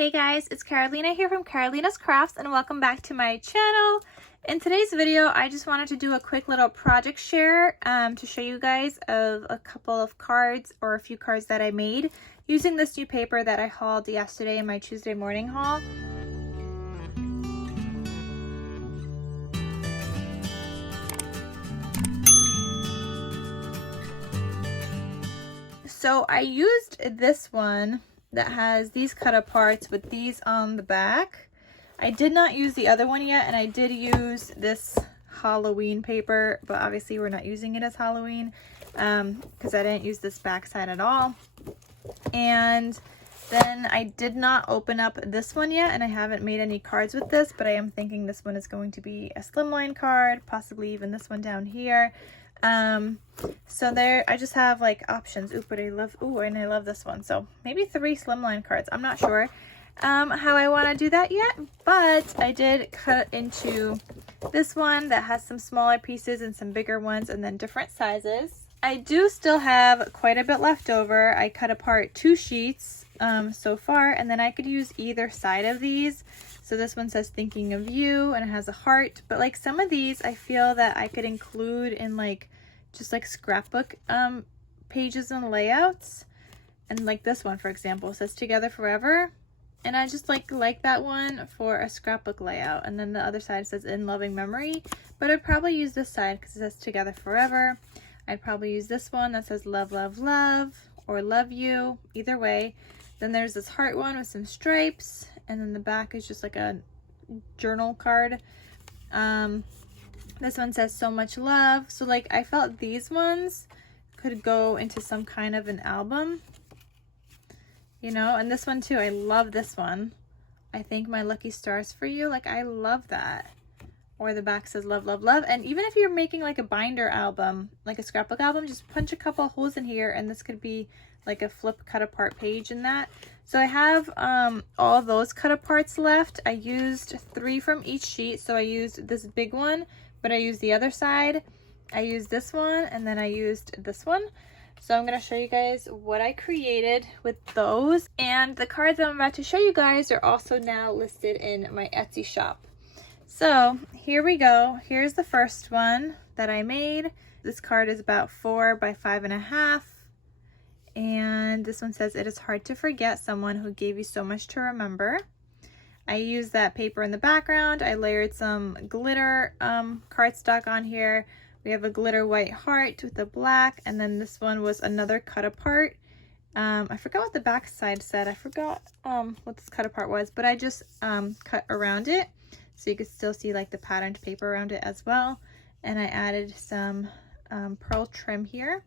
Hey guys, it's Carolina here from KarolinasKrafts and welcome back to my channel. In today's video, I just wanted to do a quick little project share to show you guys of a couple of cards or a few cards that I made using this new paper that I hauled yesterday in my Tuesday morning haul. So I used this one that has these cut aparts with these on the back. I did not use the other one yet, and I did use this Halloween paper, but obviously we're not using it as Halloween because I didn't use this back side at all. And then I did not open up this one yet, and I haven't made any cards with this, but I am thinking this one is going to be a slimline card, possibly even this one down here. So there I just have like options. And I love this one, so maybe 3 slimline cards. I'm not sure how I want to do that yet, but I did cut into this one that has some smaller pieces and some bigger ones and then different sizes. I do still have quite a bit left over. I cut apart 2 sheets so far, and then I could use either side of these. So this one says thinking of you and it has a heart, but like some of these I feel that I could include in like just like scrapbook pages and layouts. And like this one, for example, says together forever, and I just like that one for a scrapbook layout. And then the other side says in loving memory, but I'd probably use this side because it says together forever. I'd probably use this one that says love love love or love you, either way. Then there's this heart one with some stripes, and then the back is just like a journal card. This one says so much love. So like I felt these ones could go into some kind of an album, you know. And this one too, I love this one. I thank my lucky stars for you. Like I love that. Or the back says love love love. And even if you're making like a binder album, like a scrapbook album, just punch a couple of holes in here and this could be like a flip cut apart page in that. So I have all those cut aparts left. I used 3 from each sheet. So I used this big one, but I used the other side. I used this one, and then I used this one. So I'm going to show you guys what I created with those. And the cards I'm about to show you guys are also now listed in my Etsy shop. So here we go. Here's the first one that I made. This card is about 4 by 5.5. And this one says, it is hard to forget someone who gave you so much to remember. I used that paper in the background. I layered some glitter cardstock on here. We have a glitter white heart with the black, and then this one was another cut apart. I forgot what the back side said. I forgot what this cut apart was, but I just cut around it so you could still see like the patterned paper around it as well. And I added some pearl trim here.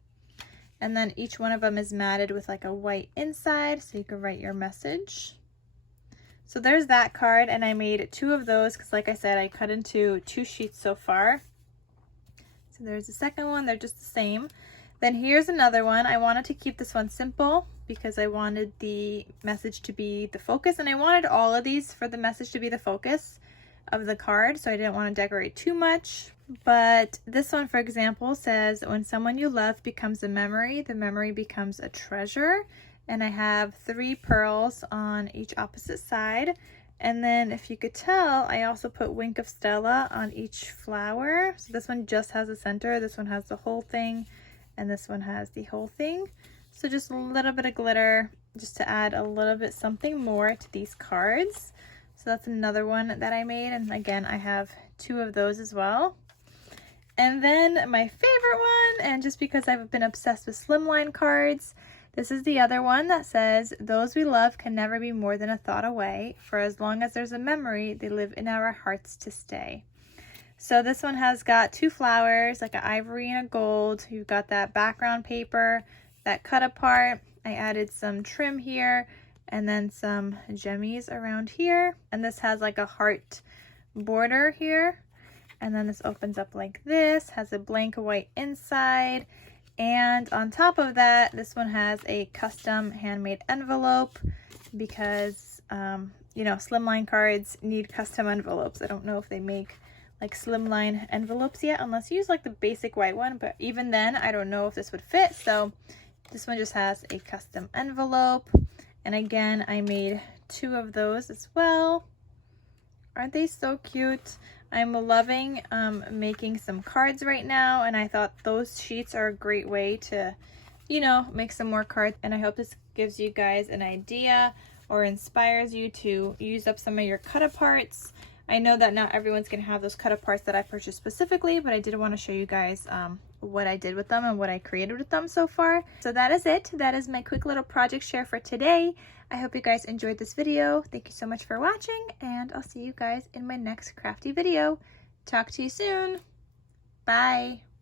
And then each one of them is matted with like a white inside so you can write your message. So there's that card, and I made 2 of those because like I said, I cut into 2 sheets so far. So there's the second one, they're just the same. Then here's another one. I wanted to keep this one simple because I wanted the message to be the focus, and I wanted all of these for the message to be the focus of the card, so I didn't want to decorate too much. But this one, for example, says when someone you love becomes a memory, the memory becomes a treasure. And I have 3 pearls on each opposite side. And then if you could tell, I also put Wink of Stella on each flower. So this one just has a center, this one has the whole thing, and this one has the whole thing. So just a little bit of glitter just to add a little bit something more to these cards. So that's another one that I made, and again I have 2 of those as well. And then my favorite one, and just because I've been obsessed with slimline cards, this is the other one that says, those we love can never be more than a thought away. For as long as there's a memory, they live in our hearts to stay. So this one has got 2 flowers, like an ivory and a gold. You've got that background paper, that cut apart. I added some trim here, and then some gemmies around here. And this has like a heart border here. And then this opens up like this, has a blank white inside. And on top of that, this one has a custom handmade envelope because, you know, slimline cards need custom envelopes. I don't know if they make like slimline envelopes yet, unless you use like the basic white one. But even then, I don't know if this would fit. So this one just has a custom envelope. And again, I made 2 of those as well. Aren't they so cute? I'm loving making some cards right now, and I thought those sheets are a great way to, you know, make some more cards. And I hope this gives you guys an idea or inspires you to use up some of your cut aparts. I know that not everyone's gonna have those cut aparts that I purchased specifically, but I did want to show you guys what I did with them and what I created with them so far. So that is it. That is my quick little project share for today. I hope you guys enjoyed this video. Thank you so much for watching, and I'll see you guys in my next crafty video. Talk to you soon. Bye.